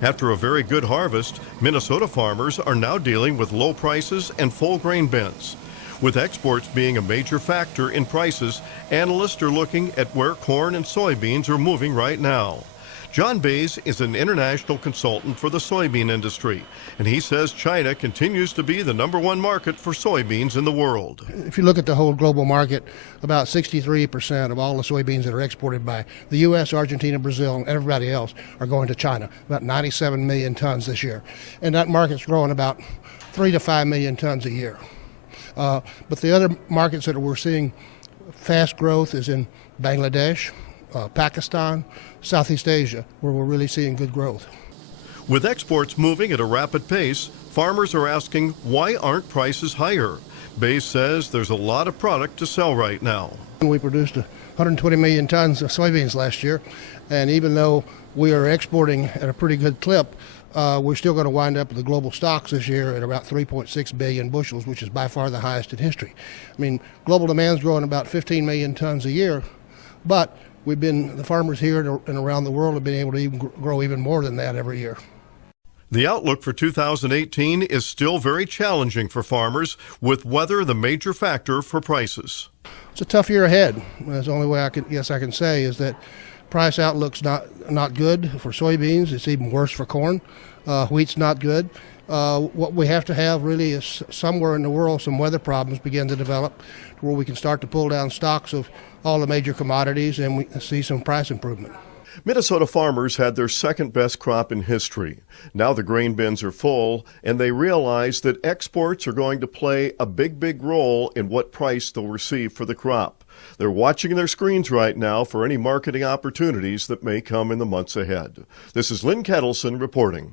After a very good harvest, Minnesota farmers are now dealing with low prices and full grain bins. With exports being a major factor in prices, analysts are looking at where corn and soybeans are moving right now. John Baize is an international consultant for the soybean industry, and he says China continues to be the #1 market for soybeans in the world. If you look at the whole global market, about 63% of all the soybeans that are exported by the U.S., Argentina, Brazil, and everybody else are going to China, about 97 million tons this year. And that market's growing about 3 to 5 million tons a year. But the other markets that we're seeing fast growth is in Bangladesh, Pakistan, Southeast Asia, where we're really seeing good growth. With exports moving at a rapid pace, farmers are asking, why aren't prices higher? Baize says there's a lot of product to sell right now. We produced 120 million tons of soybeans last year, and even though we are exporting at a pretty good clip, we're still going to wind up with the global stocks this year at about 3.6 billion bushels, which is by far the highest in history. I mean, global demand's growing about 15 million tons a year, but the farmers here and around the world have been able to grow even more than that every year. The outlook for 2018 is still very challenging for farmers, with weather the major factor for prices. It's a tough year ahead. That's the only way I can say is that price outlook's not good for soybeans. It's even worse for corn. Wheat's not good. What we have to have really is somewhere in the world some weather problems begin to develop where we can start to pull down stocks of all the major commodities and we see some price improvement. Minnesota farmers had their second best crop in history. Now the grain bins are full, and they realize that exports are going to play a big role in what price they'll receive for the crop. They're watching their screens right now for any marketing opportunities that may come in the months ahead. This is Lynn Ketelsen reporting.